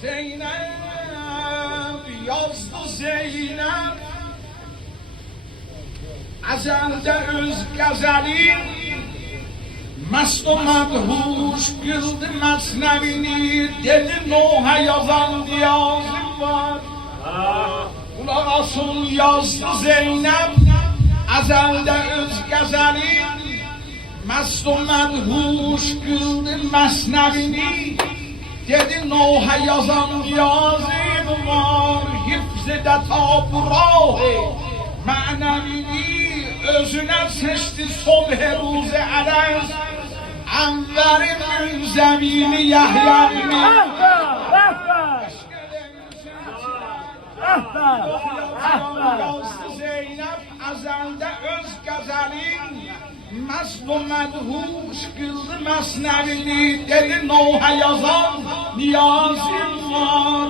Zeynep yazdı Zeynep Azelde öz gazelin mest o medhuş güldü mesnevini dedi Nuh'a yazan diyazım var Kulak asın yazdı Zeynep Azelde öz gazelin mest o medhuş güldü mesnevini dedi Nuh'a yazan yazım var hifz-i de taburahı manevini özüne seçti sobh-i ruzi alez Enver-i Münzevini Yahya'ni yazdı Zeynep azelde öz gazelin mest ve medhuş kıldı mesnevini dedi Nuh'a yazan niyazım var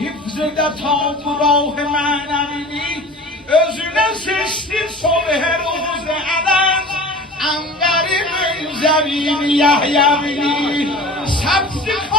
hifz-i de taburahı manevini özüne seçti sobh-i ruzi alez Enver-i Münzevini Yahya'ni sabzı